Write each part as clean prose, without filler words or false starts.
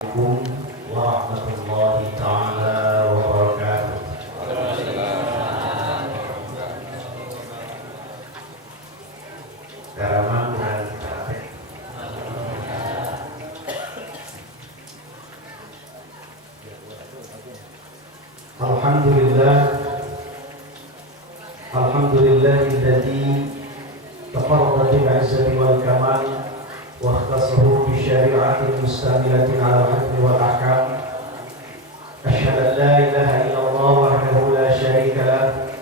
Assalamualaikum warahmatullahi taala wabarakatuh. Karamang dan Kapek. Alhamdulillah, alhamdulillahilladzi tafarrada bil 'izzati wal kamal واختصه بشريعة مستملة على الحكم والأحكام. أشهد أن لا إله إلا الله وحده لا شريك له،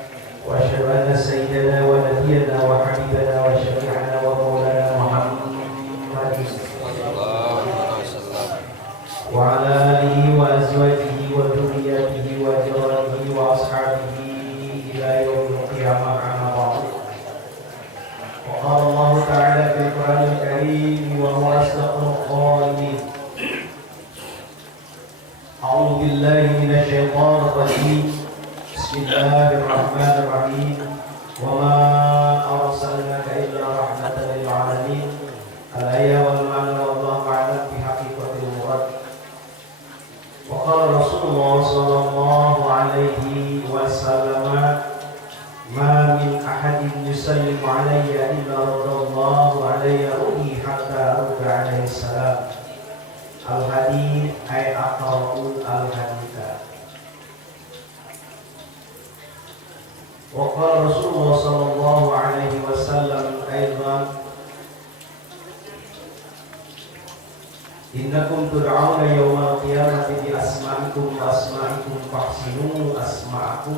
وأشهد أن سيدنا ونبينا وحبيبنا وشفيعنا ومولانا محمد وعلى آله وأزواجه وذرياته وجيرانه وأصحابه إلى يوم القيامة. أما بعد، وقال الله تعالى في القرآن الكريم وهو أصدق القائلين: أعوذ بالله من الشيطان الرجيم، بسم الله الرحمن الرحيم، وما أرسلناك إلا رحمة للعالمين. الآية والمعنى والله أعلم بحقيقة المراد. وقال رسول الله صلى الله عليه وسلم: ما من أحد يسلم علي إلا رد الله علي روحي حتى أرد عليه السلام. الحديث أي أقرأ الحديث. وقال رسول الله صلى الله عليه وسلم أيضا: إنكم تدعون يوم القيامة بأسمائكم وأسمائكم فاحسنوا أسماءكم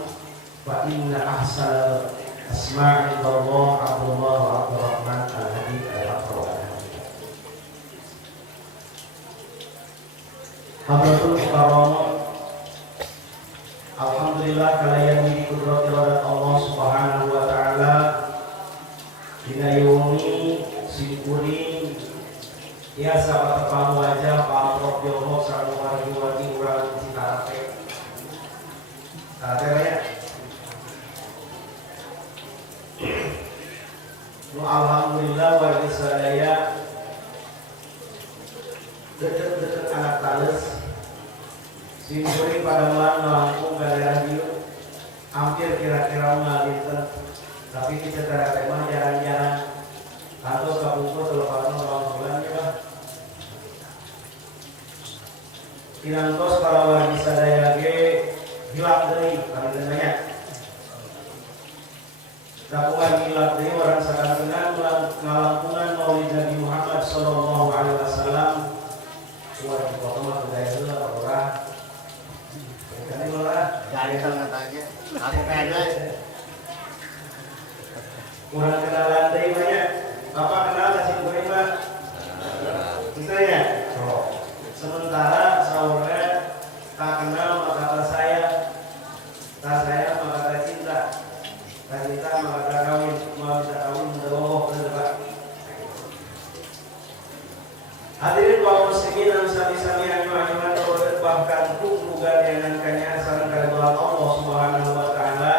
فإن أحسن الأسماء عند الله عبد الله وعبد الرحمن. الحديث الأقرأ. Hadratul Karamah, alhamdulillah kalian di kudrat Allah Subhanahu wa taala dina yaumi singkuring ya sahabat tepang wajah Pak Prof Joho sareng wargi-wargi urang Citarate. Tadi alhamdulillah warga sadaya deket-deket anak tales simkuring pada malam Lampung daerah dieu hampir kira-kira ngalinten, tapi kita tara mah jarang-jarang kantos kapungkur teleponan orang bulan ya. Kinantos para warga sadaya ge hilap deui kana banyak. Dakwah hilap deui orang sadangeun ngalampungan Maulid Nabi Muhammad sallallahu alaihi wasallam. Wah, foto mah budaya heula orang. Kan heula jadi tanya. Aku pede. Kurang kenalan deui banyak. Bapak kenal ka si Kuring mah? Kita ya. Sementara saurna tak kenal maka kata saya, tak saya maka kata cinta, tak cinta maka kata kawin, mau bisa kawin mendoh berdebat. Hadirin kaum muslimin dan sami-sami anjuran terhormat bahkan kumpulkan dengan kanya sareng kaluhur Allah Subhanahu wa taala.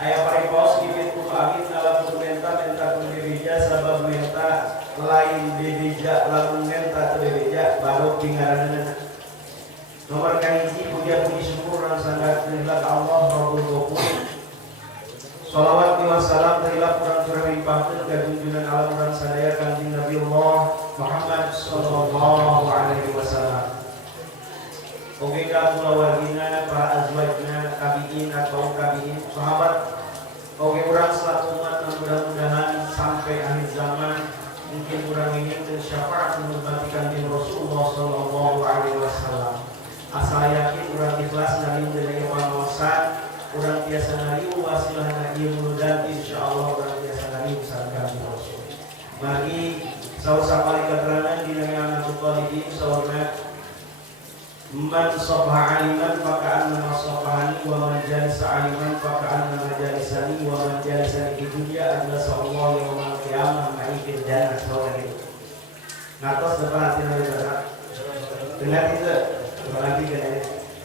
Aya paripos bibit ku amin dalam menta bebeja sabab menta lain bebeja lamun menta bebeja baru pingaranna. Nomor kahiji puja puji syukur dan sangat terhadap Allah Rabbul Ghafur. Salawat wa salam terhadap urang surah limpahkeun ka junjungan alam urang sadaya kanjeng Nabi Allah Muhammad sallallahu alaihi wasallam. Oke ka kulawargina, para azwajna, tabi'in atau tabi'in, sahabat. Oke urang selaku umat mudah-mudahan sampai akhir zaman mungkin urang ingin syafaat menumpati kanjeng Rasulullah sallallahu alaihi wasallam. Asa yakin urang ikhlas nalin deui pangaosan. Orang biasa ngaliu wasilah ieu mudah insyaallah orang biasa ngaliu sareng Rasul. Mari saur-saur kali keterangan dina anak talibin saurna man sabha aliman maka anna sabhani wa man jalisa aliman maka anna jalisani wa man jalisani di dunya adalah sallallahu yaumul qiyamah ma'ikil jannah saurna itu. Ngatos depan hati nabi berat. Dengar itu, berarti kan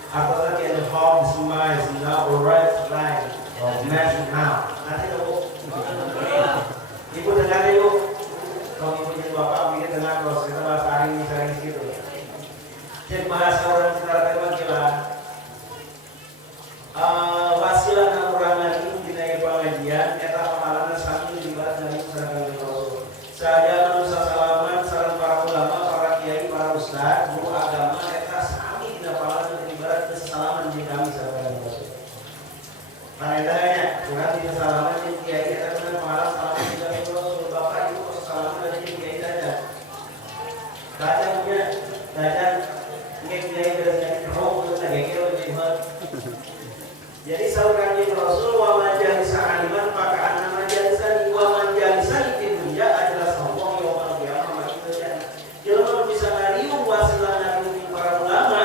apa lagi ada home smile now right line or match now. Nanti ibu dengar ibu, kalau ibu jadi bapak mungkin dengar kalau kita bahasa hari ini sering gitu. Cek bahasa orang secara tema kila wasilah na urang ngari dina pengajian eta pahalana sami dibahas dari sareng Rasul. Saja manusia salaman sareng para ulama, para kiai, para ustaz, guru agama eta sami dina pahalana dibahas salaman jeung kami sareng Rasul. Paredanya urang dina salaman jeung kiai eta kana pahala salaman jeung Rasul. Bapak ibu salaman jeung kiai saja. Dadan punya dadan kiai dari roh itu lagi jadi saudara Rasul wa majalisa aliman maka anna majalisan wa majalisan di dunia adalah sombong yaumul qiyamah maksudnya jelema bisa ngariung wasilah dari para ulama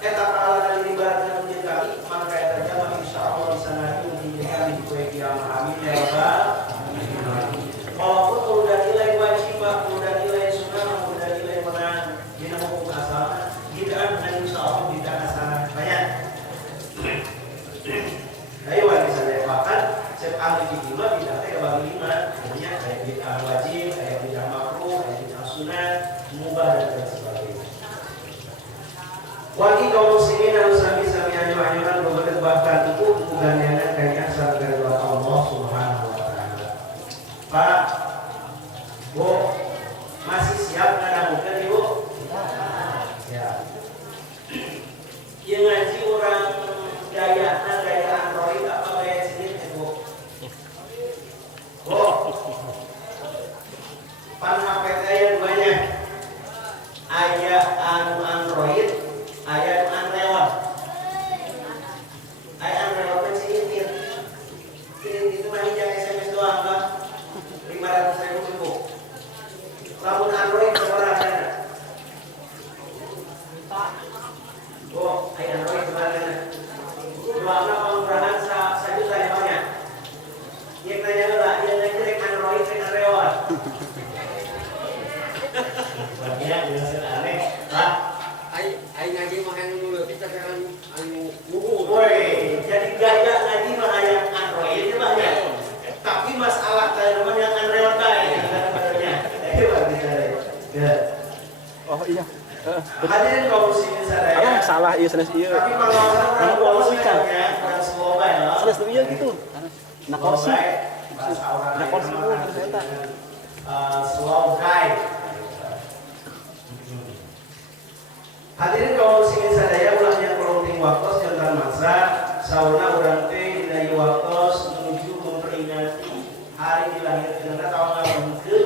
eta pahala dilibatkan di kami maka eta jamaah insyaallah bisa ngariung di kami di poe kiamat amin ya rabbal alamin. Walaupun udah nilai wajib, udah nilai sunnah, udah nilai menang dina hukum asal bid'ah dan insyaallah bid'ah hasanah banyak. Ayo misalnya bahkan setiap ahli fikih bid'ah teh bagi 5 namanya kayak bid'ah wajib, kayak bid'ah makruh, kayak bid'ah sunat, mubah dan sebagainya. Wagi kaum muslimin harus sami-sami anjuran beberapa bahkan itu bukannya kayak asal dari Allah Subhanahu wa taala. Pak, Bu, masih siap ngadamukeun Ibu? Siap. Ieu ngaji urang gaya Android apa gaya sini Bu? Bu. Pan HP saya duanya. Aya anu Android, aya anu Android. Aya Android kan sini. Sini itu mah hijau SMS doang Pak. 500.000 Bu. Lamun Android berapa harganya? Oh, aya Android berapa harganya? Jualna pemurahan 1 juta ya Bang ya? Yang nanya lah, yang nanya rek Android, rek Android. Banyak jelaskan aneh. Lah, ai ngaji mah yang dulu kita kan anu buku. woi, jadi gaya ngaji mah aya Android ya Bang ya? Tapi masalah kayak namanya yang Android bae sebenarnya. Ya. Oh iya. Hadirin kaum muslimin sadaya. Salah iya sanes iya. Tapi pengawasan orang kursi kan. orang semua bae loh. Sanes iya gitu. Nah kursi. Nah kursi itu ternyata. Slow guide. Hadirin kaum muslimin sadaya ulah yang closing waktu jantan masa sauna urang teh dina waktu menuju memperingati hari dilahirkeun tahun ngabeungkeun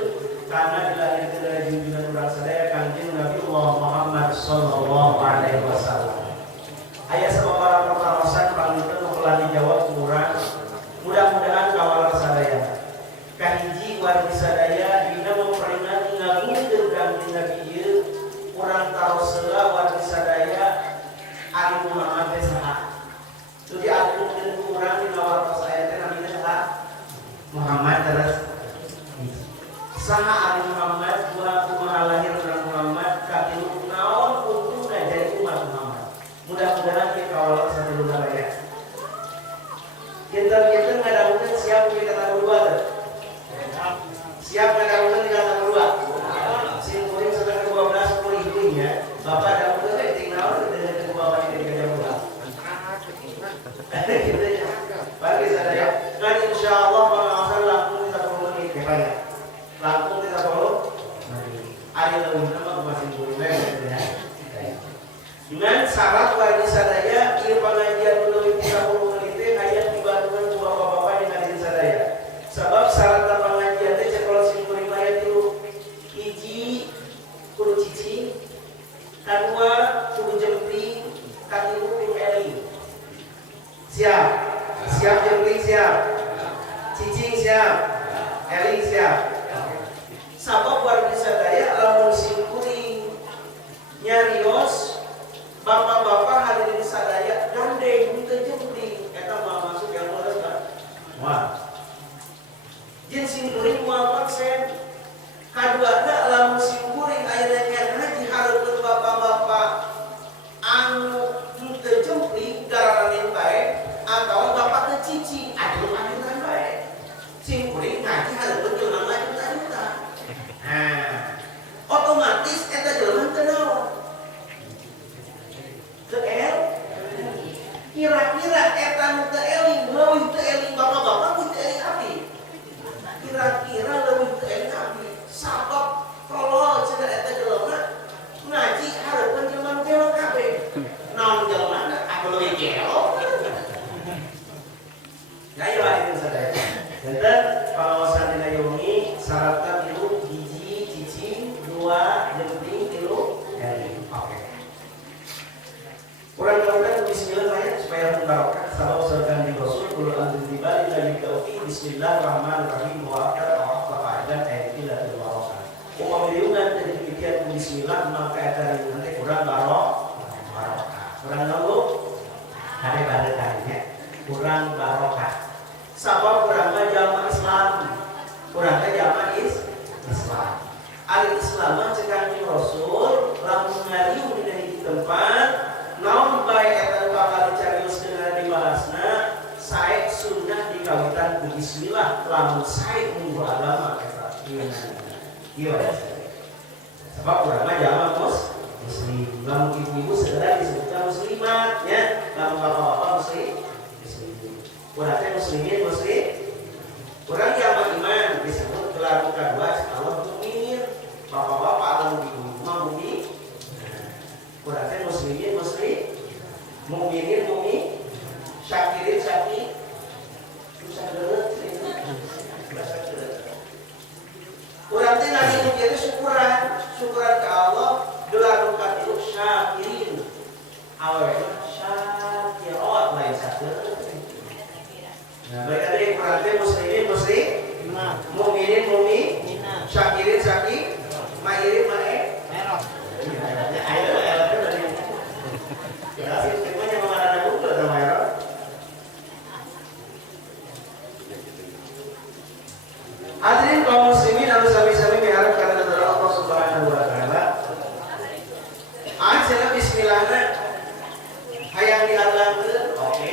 karena dilahirkeun dari junjungan urang sadaya Kanjeng Nabi Muhammad sallallahu alaihi wasallam. Aya sababaraha pertarosan panginten ulah dijawab kurang. Mudah-mudahan kawalar sadaya. Kahiji wargi sadaya dina memperingati ngagungkeun Kanjeng Nabi ieu urang taroseula wargi sadaya Ali Muhammad teh saha. Tu diagungkeun ku urang dina wartos aya teh namina saha? Muhammad terus saha Ali Muhammad dua kumaha lahir urang Muhammad katilu naon untungna jadi umat Muhammad. Mudah-mudahan kita kawal sadulur ya. Kita ngadamukeun siap kita tanggal 2 teh. Siap ngadamukeun di tanggal 2. Sim kuring sedang 12 kuring ya. Bapak damukeun teh ting naon dengan bapak ini di jam 2. Bagi sadaya, kan insyaallah pengawasan langsung kita perlu menit langsung kita perlu ada lebih nama masih boleh ya. Dengan syarat bagi sadaya ieu pengajian menuju 30 menit hayang dibantuan ku bapak-bapak yang ada di sadaya. Sebab syarat pengajian teh cek kalau sing kuring aya tilu. Hiji kudu cicing, kadua kudu jempling, katilu kudu eling. Siap. Siap jempling siap. Cicing siap. Eling siap. Sabab warga sadaya lamun sing kuring nyarios bapak-bapak hadirin sadaya gandeng teu jempling eta mah masuk yang leres kan. Wah. Jeung sing kuring moal paksen. Kaduana lamun sing kuring ayeuna nyan haji hareupeun bapak-bapak anu teu jempling gararanin bae atawa bapak teu cicing adu-aduan bae. Sing kuring ngaji hareupeun jelema juta-juta. Nah, otomatis eta jelema teu naon. barokah sabab surga di Rasul kullu amrin tibali lagi taufi bismillahirrahmanirrahim wa akal wa fa'idan ayatil barokah. Pemiliunan dari pikiran bismillah maka eta nanti kurang barokah. Kurang nunggu hari harinya kurang barokah. Sabab kurang jamaah Islam. Kurang jamaah Islam. Al-Islam cekang Rasul lamun ngariung di tempat naon bae eta bakal dicarios dengan dibalasna sae sunnah dikawitan ku bismillah lamun sae munggu agama eta. Gimana? Sebab kurang jamaah muslim. Lamun ibu-ibu segera disebutkan muslimat ya. Lamun bapak-bapak muslim. Kurang muslimin muslim. Kurang jamaah iman disebut gelar kedua Allah mukmin. Bapak-bapak lalu ibu-ibu mukmin. Kurang muslimin muslim. Mukminin mukmin. Syakirin syakir. Susah banget itu. Bahasa kita. Kurang nanti menjadi syukuran ke Allah. Gelar itu syakirin. Awalnya syakirat lain syakir. Nah, mereka dari kurang muslimin muslim. Mukminin mukmin. Syakirin syakir. Mairin mae. Merah. Ayo itu dari. Ya, semuanya mengarah buku atau merah. Hadirin kaum muslimin anu sami-sami miharep kana Allah Subhanahu wa taala. Cenah bismillahna hayang dihalangkeun, oke.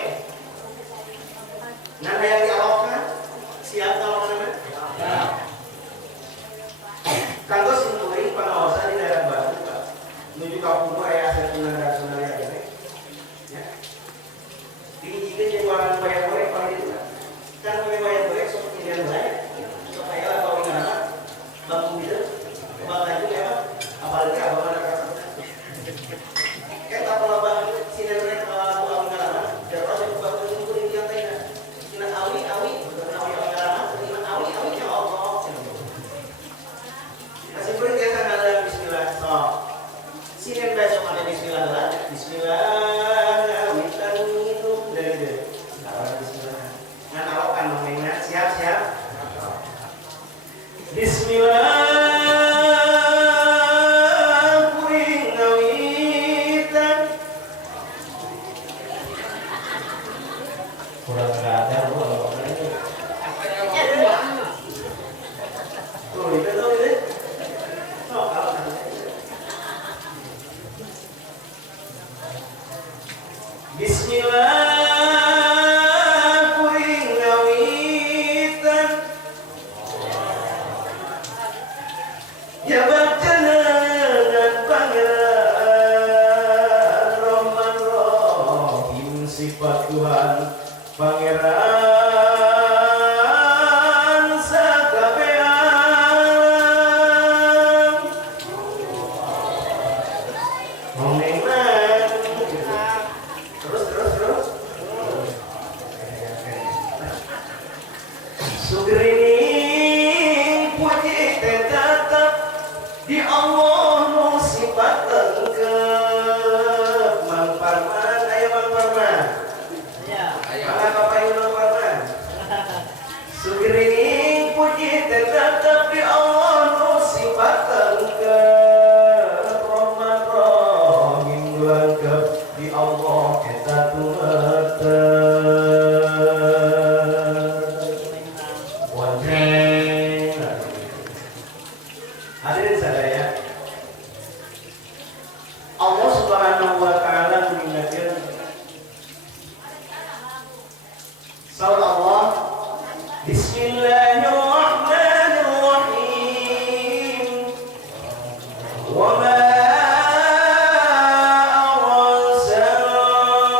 Nah hayang dialokkan, siap alokana? Ya. Kantos inturing pengawasan di daerah Batu, Pak. Menuju Kampung aya aset sunah ya. Ya. Dijikeun jeung warna bayar goreng paling itu. Kan bayar goreng sok pilihan banyak. Supaya kalau ingat bangku itu kebanggaan juga ya Pak. Apalagi abang anak kata kayak kalau bang sinetron kalau abang ngalaman dia orang yang bangku itu di yang lainnya kena awi bukan awi ngalaman kena awi ya Allah kasih beri kita ada bismillah so sinetron besok ada bismillah lah bismillah witan minum dari dia bismillah ngan awakan mengingat siap bismillah kuring ngawitan kurang ada lu tuh itu so kalau bismillah kuring ngawitan ya berkenan pangeran Rahman Rahim sifat Tuhan pangeran sakabean mengenang terus sugering puji tetap di Allah nu sifat lengkap Mang Parman ayo Mang Parman mana Bapak Ibu Mang Parman sugering puji tetap di Allah nu sifat lengkap Rahman Rahim lengkap di Allah kita tumateup hadirin sadaya Allah Subhanahu wa taala mengingatkan saur Allah Bismillahirrahmanirrahim wa ma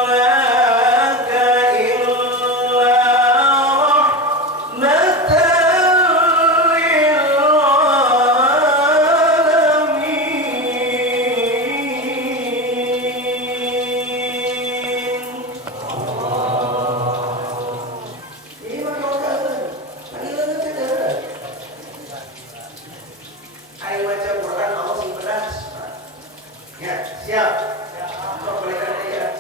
arsalnaka illa rahmatan lil siap. Kok boleh kan ya?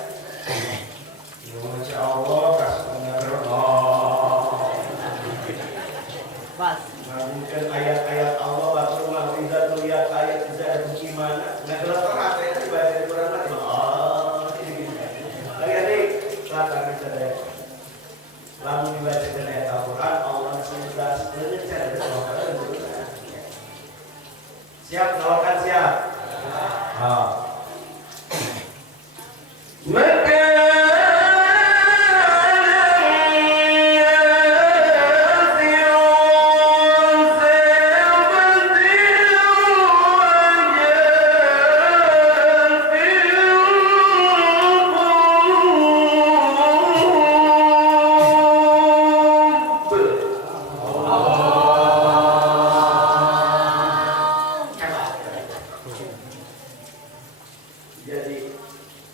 Jadi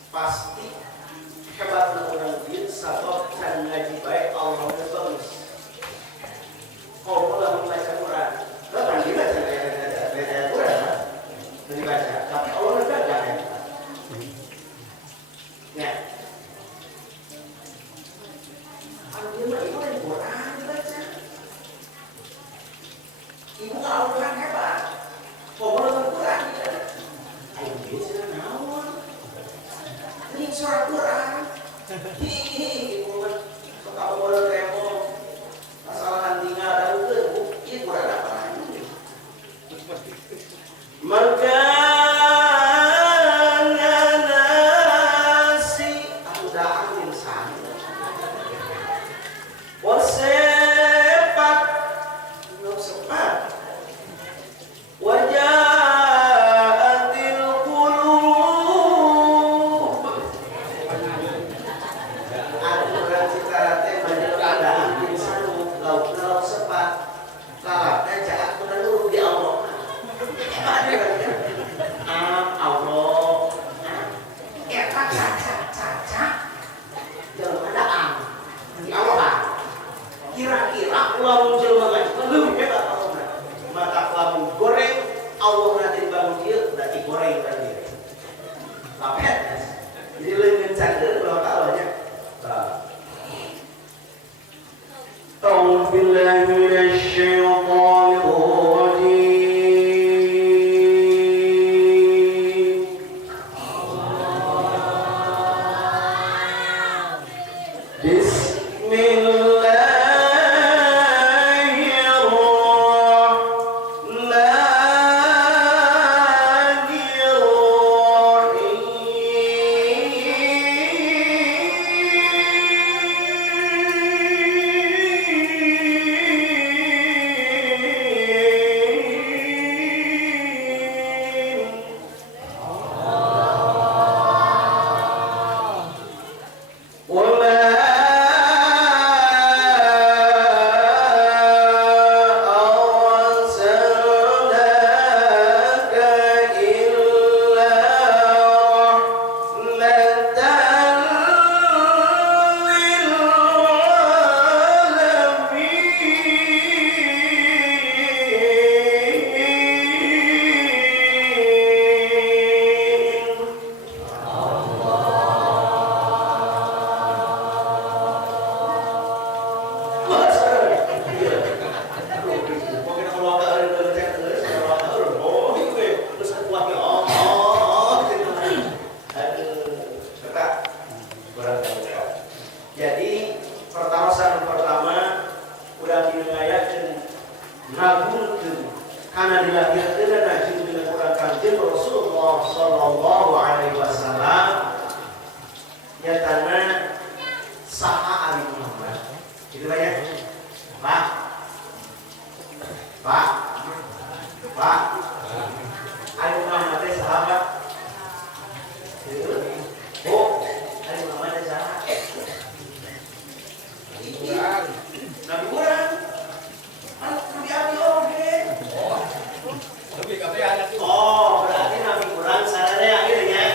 pasti hebatna urang ieu sabab can ngaji bae Allah geus bagus. Kalau lamun baca Quran, kan dibaca ayat Quran, dibaca, tapi Allah geus gagah ya. Ya. Anu mah itu kan Quran dibaca. Ibu kalau Quran hebat. Kalau Quran ayo bisa naon. Ini surat Quran. Ibu mah kalau boleh demo masalah tinggal ada itu ini Quran apa lagi? Maka kira-kira lamun jelema ngaji leuwih hebat Allahna. Maka lamun goreng Allah nanti bangun dia berarti goreng berarti. Lapet. Jadi leuwih ngecandeun kalau Allahnya. A'udzu billahi minasy syaithanir rajim. Jadi pertarosan pertama udah dingayakeun ngagungkeun kana dilahirkeun najib dengan Quran Kanjeng Rasulullah sallallahu alaihi wasallam nyatana saha Ali Muhammad. Gitu ya. Pak. Ali Muhammad teh sahabat. Oh, Ali Muhammad teh sahabat. Nabi Quran. Nabi Abi oge. Oh, berarti Nabi Quran sarana akhirnya.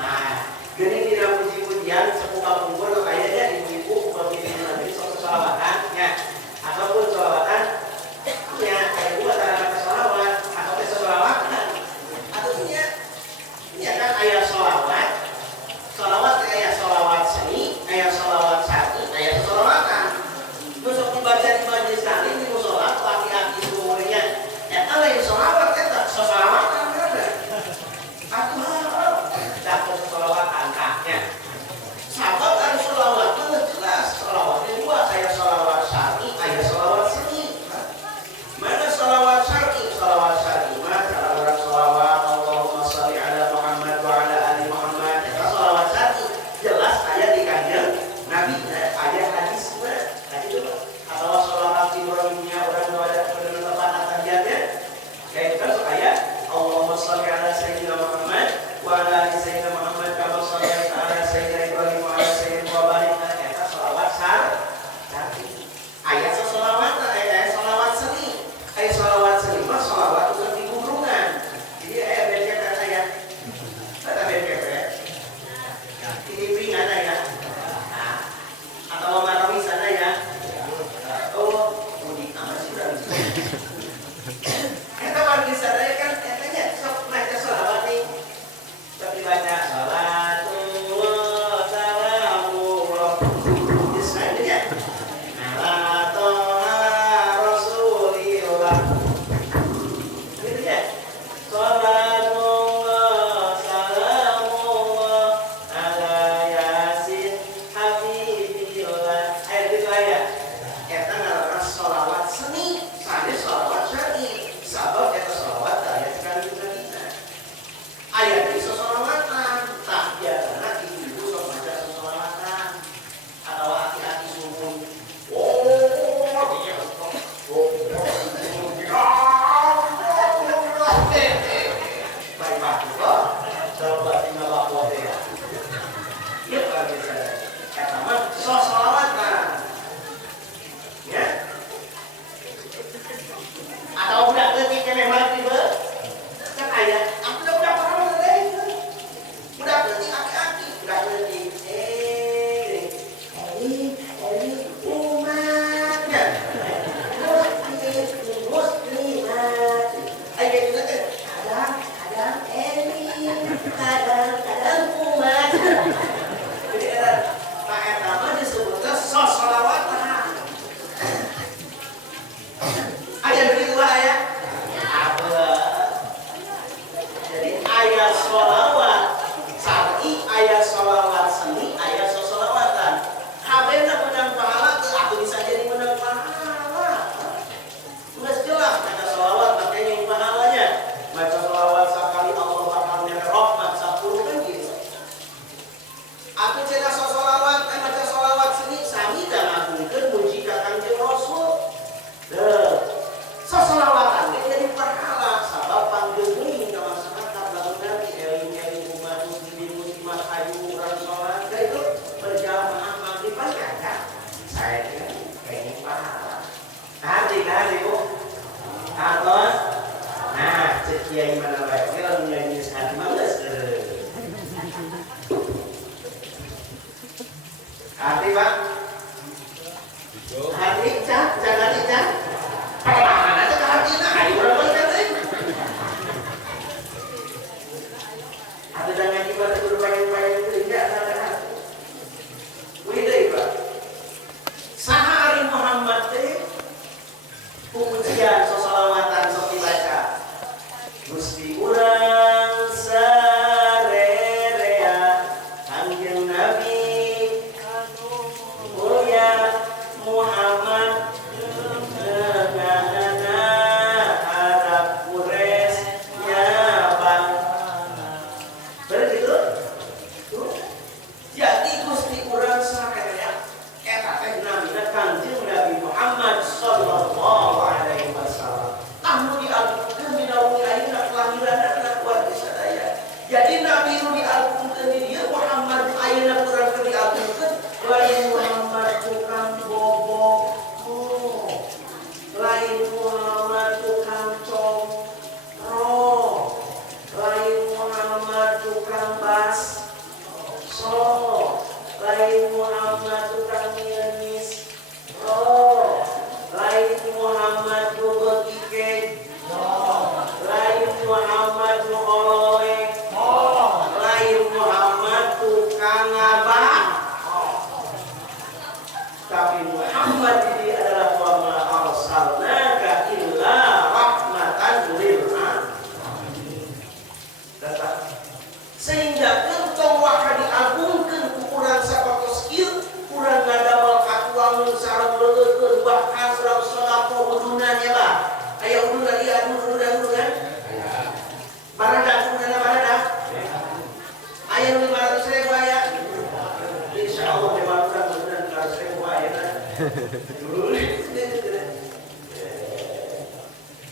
Nah, gini dina puji-pujian sepuka kumpul kayaknya ibu-ibu pemimpin Nabi salawatan ya. Ataupun salawatan ya, kayak dua cara salawat atau salawatan. Atau punya kan ayat salawat. Salawat ayat salawat seni, ayat salawat satu, ayat salawatan. Besok dibaca di majelis taklim di mushola laki-laki semuanya. Eta lain salawat eta salawatan ada. Aku dapat salawatan kaknya. Sahabat ada salawat jelas salawatnya dua ayat salawat syar'i, ayat salawat seni. Mana salawat syar'i? Salawat syar'i mah cara orang salawat Allahumma shalli ala Muhammad wa ala ali Muhammad kayak ini pahala. Hati bu. Atos. Nah, cek kiai mana baik. Kalau nyanyi sekali males. Hati pak. Hati cak, jangan cak. Mana aja hati nak. Ayo berapa kali? Ada jangan ibadah berbanyak-banyak itu tidak ada hati. Widai pak. Sahari Muhammad pujian sosalawatan sok dibaca. Gusti urang sarerea Kangjeng Nabi mulia Muhammad ngana Arab Quraisy nyabang. Begitu? Jadi Gusti urang sarerea eta teh nabi Kangjeng Nabi Muhammad sallallahu alaihi wasallam. Anu dialungkeun dina wilayahna kelahiran anak warga sadaya. Jadi nabi nu dialungkeun di dieu Muhammad ayeuna urang keur dialungkeun lain Muhammad tukang bobok. Lain Muhammad tukang congro. Lain Muhammad tukang bas. Lain Muhammad tukang nyenis. Lain Muhammad tukang ike. Lain Muhammad oloe. Lain Muhammad tukang ngabak. Tapi Muhammad ini adalah wa ma arsalnaka illa rahmatan lil alamin. Sehingga kentong waka diagungkeun ku urang sapatos ieu urang ngadamel katuangun sareng leukeun bahkan surang sedekah udunanya bah. Aya udunan ieu udunan kan? Barada udunana barada. Aya nu 500.000 aya. Insyaallah memang udunan 500.000 aya.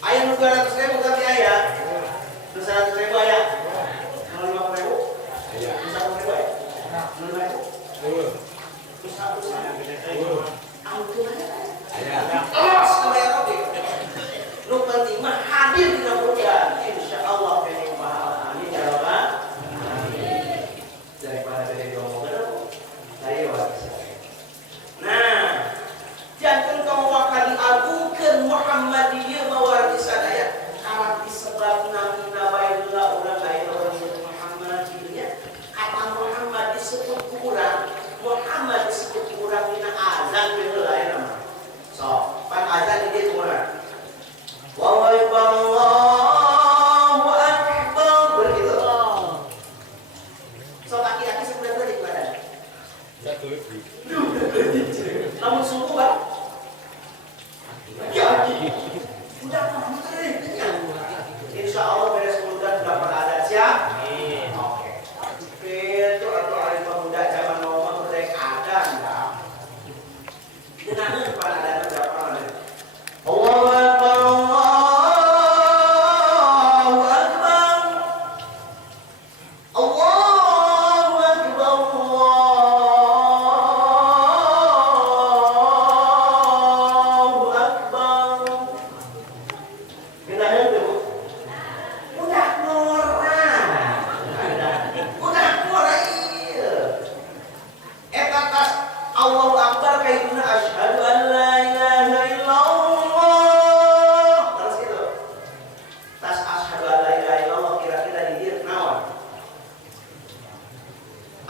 Aya nu 200.000 tapi aya. 200.000 aya. 50.000? Aya. 50.000 aya. 50.000? Terus satu sana gede teh. Aya. Awas kamera oke. Nu penting mah hadir dina bulan. Insyaallah kene pahala. Amin ya rabbal alamin. Daripada gede ngomong ayo nah, jantung kau wakali agungkeun Muhammad ieu mawardi sadaya. Karena disebab nabi nabaillah urang lain orang Muhammad ieu nya. Kata Muhammad disebut kurang, Muhammad disebut kurang dina azan ieu lain mah. So, pan azan di dieu kumaha? Wallahu akbar begitu. So kaki-kaki sebenarnya di badan. Namun subuh kan? Kaki. Udah paham kenyang. Insya Allah beres bulan dapat adat siap. Amin. Oke. Itu atau hari pemuda zaman normal mereka ada enggak? Kenapa pada adat berapa lama? Allahu Akbar. Allahu Akbar kaituna asyhadu an la ilaha illallah. Terus gitu. Tas asyhadu an la ilaha illallah kira-kira di dieu naon?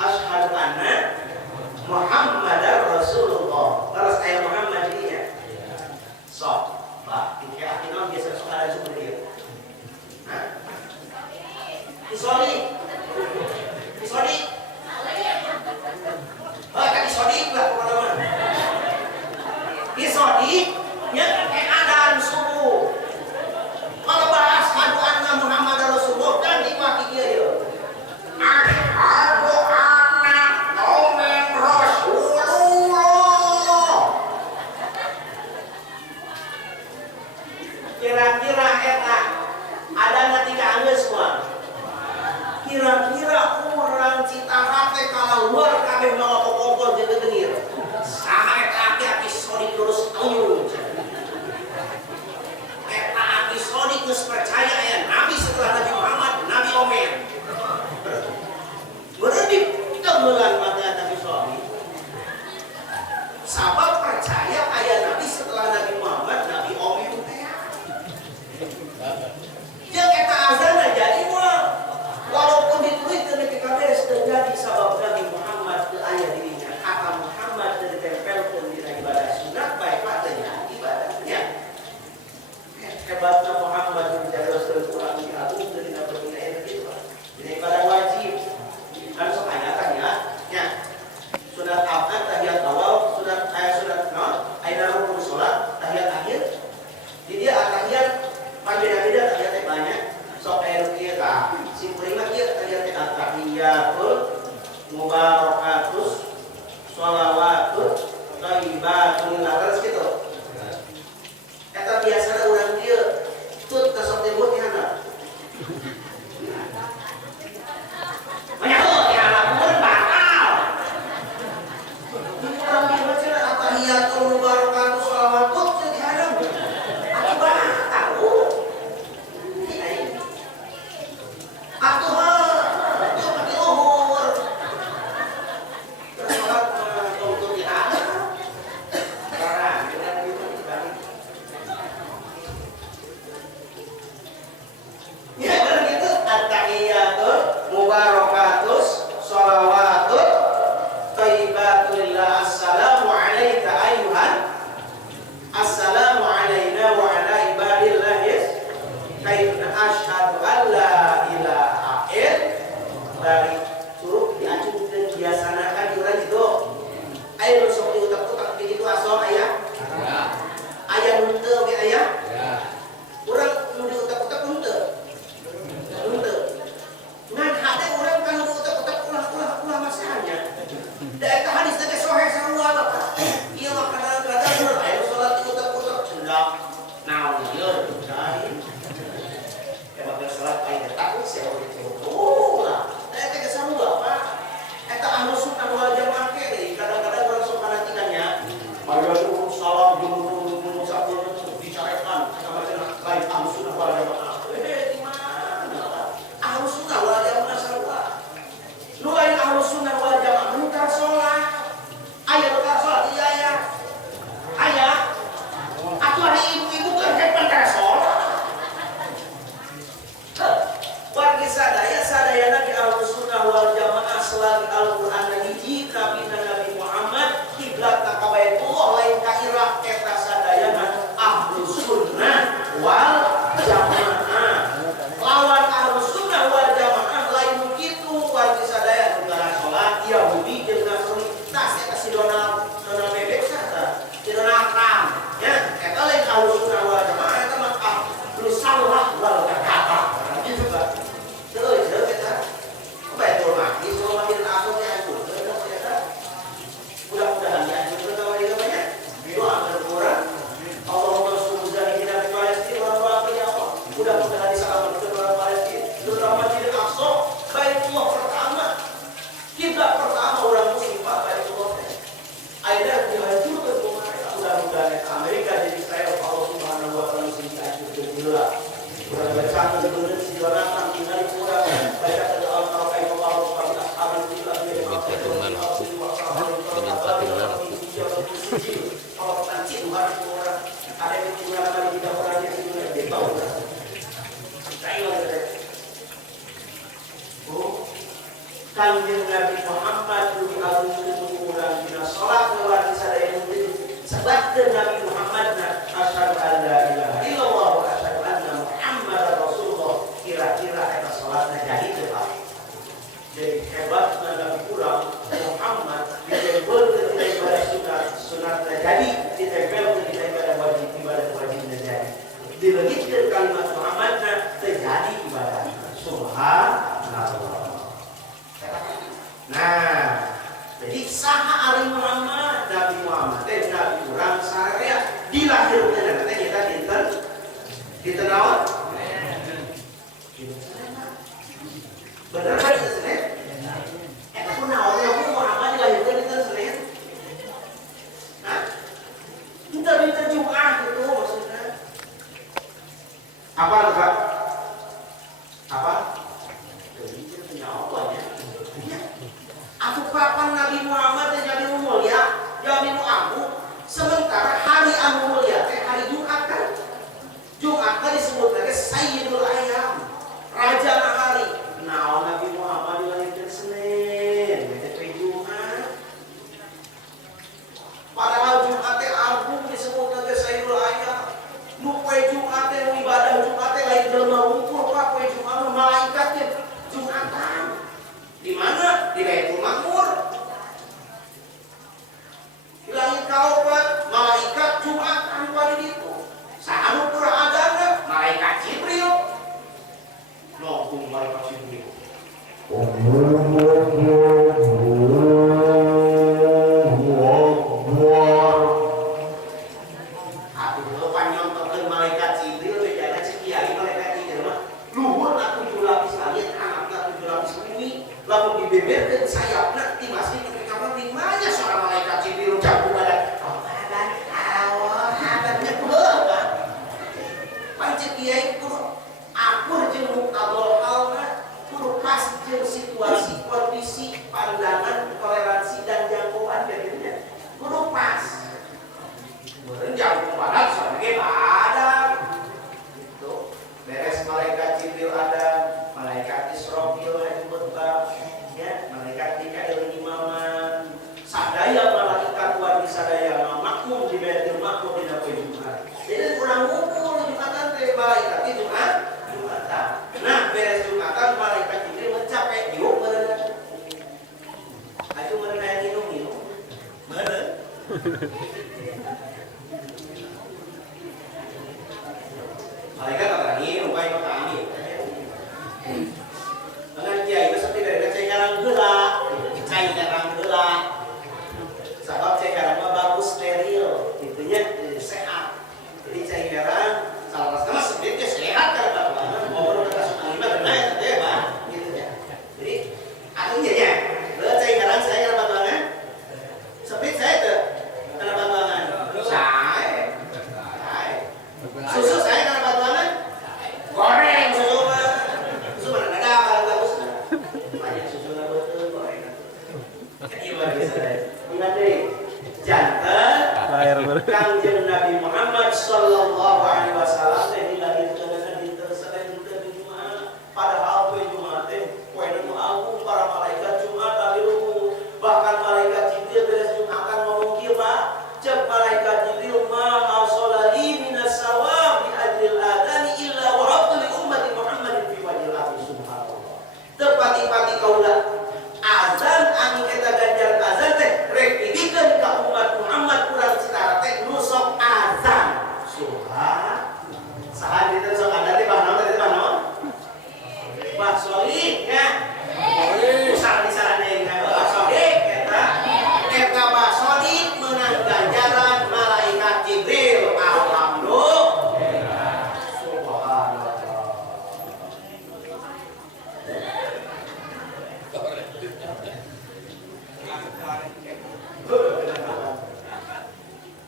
Asyhadu anna Muhammadar Rasulullah. Terus aya Muhammad di dieu. Sok, Pak, kira-kira naon biasa sok ada suku dieu. Hah? Isoli. Kan isodik lah teman-teman. Isodik ya kayak adan subuh. Kalau bahas asyhadu anna Muhammadar Rasulullah kan dimaki kieu. Asyhadu anna tahiyatul mubarakatus sholawatut thayyibatun terus gitu. Eta biasana urang dieu tut ka sok disebut di handap. Banyak di handap mun batal. Urang dieu baca tahiyatul mubarakatus sholawatut di handap. Aku batal. Aku mubarakatus sholawatut thayyibatulillah assalamu alayka ayyuhan assalamu alayna wa ala ibadillahis kaitna asyhadu an la ilaha dari suruh diacungkeun biasana kan urang gitu aya nu sok diutak-utak begitu asal aya aya nu teu ge aya urang nu diutak-utak nu teu ngan hade urang kan utak-utak ulah masanya. Da eta hadis teh sahih sarua bapak. Ieu mah kadang-kadang aya salat utak-utak cendak. Naon ieu lain. Ya bakal salat aya takut sewa itu. Ulah. Da eta ge sarua Pak. Eta ahlus sunnah wal jamaah ge kadang-kadang urang sok panatikannya. Aya nu salat jeung sakur dicarekan sama cenah lain ahlus sunnah wal jamaah. Ahlus sunnah wal jamaah sarua. Nu lain ahlus sunnah wal jamaah nu tara salat. Aya nu tara salat ieu aya. Aya. Atuh hari ibu-ibu keur hepan tara salat. Wargi sadayana di ahlus sunnah wal jamaah selagi Al-Qur'an hiji Nabi Muhammad kiblat ka Baitullah lain ka Irak eta sadayana ahlus sunnah wal jamaah. Lawan ahlus sunnah wal jamaah lain begitu wargi sadaya negara salat Yahudi jeung Nasrani. Nah, eta si Donald bebek sarta si Donald Trump ya eta lain ahlus sunnah wal jamaah eta mah ahlus salah wal jamaah gitu Pak. Terus eta Baitul Maqdis Masjidil Aqsa teh hancur eta mudah-mudahan ya hancur ka wali banyak doa berkurang Allahumma sholli ala Palestina wa ala Allah mudah-mudahan diselamatkan orang Palestina terutama Masjidil Aqsa Baitullah pertama kiblat pertama orang muslim Pak Baitullah akhirnya dihancurkan mereka mudah-mudahan Amerika dan Israel Allah Subhanahu wa taala sing dihancurkan heula urang baca kebetulan si Donatan tinggal kurang baca doa al-Fatihah Allah Subhanahu wa Kanjeng Nabi Muhammad dialungkeun urang dina salat lewat sadaya mungkin sabda Nabi Muhammad asyhadu an la ilaha illallah wa asyhadu anna Muhammadar Rasulullah kira-kira eta salatna jadi teu Pak. Jadi hebatna Nabi urang Muhammad ditempelkeun dina ibadah sunatna jadi ditempelkeun dina ibadah wajibna jadi. Dileungitkeun kalimat Muhammadna terjadi ibadah. Subhanallah. Nah, jadi saha ari Muhammad Nabi Muhammad teh Nabi urang sarea dilahirkeun teh kita dinten naon? Bener kan itu Senin? Eta kunaon ya Muhammad dilahirkeun dinten Senin? Hah? Dinten Jumat gitu maksudnya. Apa Pak? Apa? Jadi nyawa ya. Aku kapan Nabi Muhammad dan Nabi mulia, Nabi agung. Sementara hari anu mulia teh hari Jumat kan? Jumat kan disebut lagi Sayyidul Ayyam, raja hari. Nah, Nabi Muhammad dilahirkan Senin, teh Jumat. Padahal Jumat teh agung disebut lagi Sayyidul Ayyam. Nu poe Jumat teh ibadah Jumat teh lain jelema wungkul Pak, poe Jumat malaikat teh Jumatan. Di mana? Di Baitul Maqmur. Di langit kaopat malaikat Jumat tanpa di ditu. Saanu pura adana malaikat Jibril. Nonggung malaikat Jibril. dan sayapna di masih di kamar rimanya seorang malaikat Jibril jatuh badan. Pancet kiai kudu akur jeung abol halna kudu pas jeung situasi kondisi pandangan toleransi dan jangkauan jadinya kudu pas. Meureun jangkauan sebagai badan. Itu beres malaikat Jibril ada, malaikat Israfil disebut ya, malaikat Mikail imaman. Sadaya malaikat wadi sadaya makmum di Baitul Maqdis dina poe Jumat. Jadi kurang ngumpul Jumatan teh malaikat di Jumatan. Nah, beres Jumatan malaikat Jibril mencapai yuk meureun. Aju meureun aya minum-minum. Meureun. Malaikat tadi rupai kami. Dengan kiai itu seperti dari cai karang heula. Sabab cai karang mah bagus steril, itunya sehat. Jadi cai karang salah satu sebenarnya sehat kan Pak. Mau kita lima benar ya Pak, gitu ya. Jadi artinya ya, le cai karang saya kenapa banget? Sepit saya tuh kenapa banget? Saya. Susu saya kenapa banget? Goreng susu mah. Susu mana ada kalau bagus. Banyak susu lah betul goreng. Gimana bisa? Ingat deh, jantan Kangjeng Nabi Muhammad sallallahu alaihi wasallam teh dilahirkeun dinten Senin dinten Jumat. Padahal poe Jumat teh poe nu agung para malaikat Jumat tapi lugu. Bahkan malaikat Jibril beres Jumatan ngomong kieu Pak, cek malaikat Jibril ma ausolali minas sawab bi ajril adani illa wa rabtul ummati Muhammadin fi wajhil ardi subhanallah. Teu pati-pati kaula azan anu eta ganjar azan teh rek dibikeun ka umat Muhammad kurang citara teh nu sok azan. Subhan. Saha dinten sok ada teh bahana teh bahana. Bah solih ya. Usah disarane bah solih eta bah solih meunang ganjaran malaikat Jibril. Alhamdulillah. Subhanallah.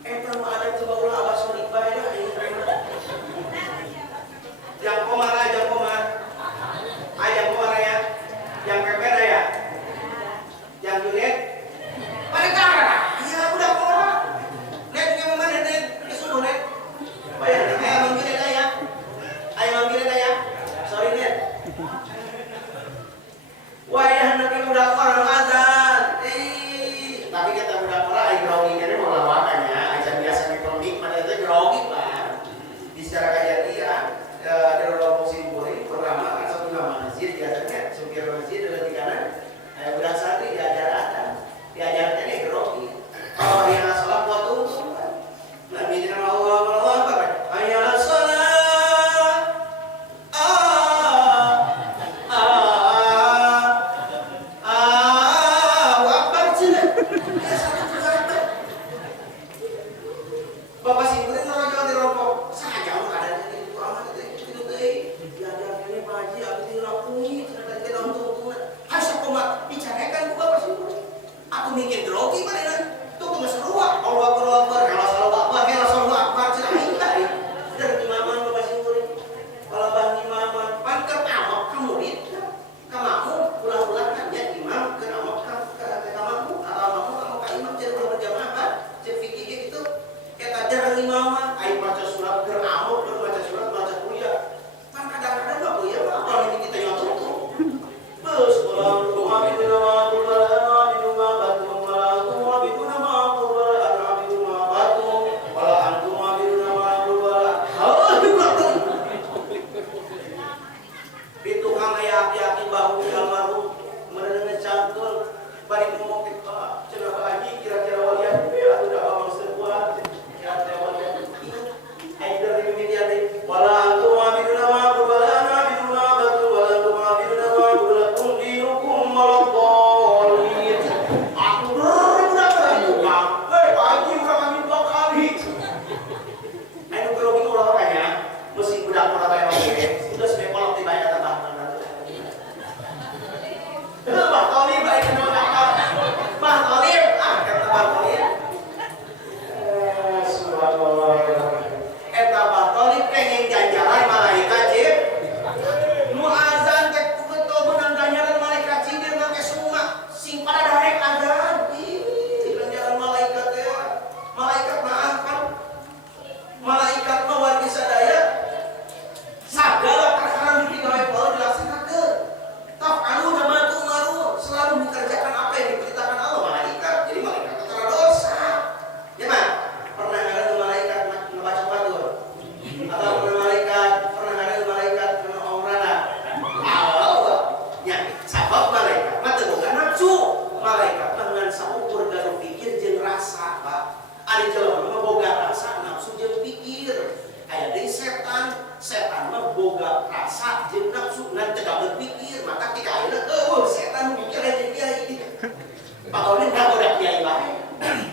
Eta mah ada coba ulah abah sonik bae dah ieu. Yang komar aja komar. Ayam komar ya. Yang peper ya. Yang junet. Mereka iya udah komar. Net ge mana net? Disuruh net. Bayar ayam junet ya. Ayam junet ya. Sorry net. Wayah nanti budak orang azan. Tapi kita budak orang ai grogi kene mau lawakannya. Aja biasa mikronik mana itu grogi Pak. Di secara kejadian ada rombongan simpuri pertama kan satu nama masjid biasanya supir masjid ada di kanan. Budak santri diajar azan. Diajarnya nih grogi. Kalau yang salah buat untung kan. Nabi nama Allah Akbar. Hayya shalah. Bapak simpurin orang jangan dirokok. Saya jauh ada di itu amat itu diajar ini Pak Haji aku dilakuni cerita kita untung-untungan. Hasya komat bicarakan ku Bapak simpurin. Aku mikir grogi mana tuh geus seruak. Allah Akbar, Allah Akbar, Allah Akbar cerahin tadi. Dari imaman Bapak simpurin. Kalau bang imaman panker amok kamu itu. Kamu ulang-ulang kan ya imam ke amok kamu ka imam jadi berjamaah kan. Cek fikih gitu. Kita jarang imaman, ayo baca surat geramuk, baca surat, baca kuliah. Kan kadang-kadang nggak kuliah, kalau ini kita nyontok tuh. Terus pulang doa itu nama Tuhan, itu nama batu, malah doa itu nama Tuhan, itu nama batu, malah antum itu nama Tuhan. Oh, itu di tukang ayah hati-hati bahu almarhum, mendengar cantul, balik ngomong kita, cenah Haji kira-kira walian, atau dah abang sebuah. Wala antum abiduna ma wala ana abiduna batu wala antum abiduna ma wala kum dinukum maladhdallin. Aku berudah berdoa. Pagi udah kami 2 kali. Ayo grogi ulah kayaknya mesti budak ora bae oke. Sudah sekolot di bayar tambah. Bakal baik Pak Odin udah kiai baik.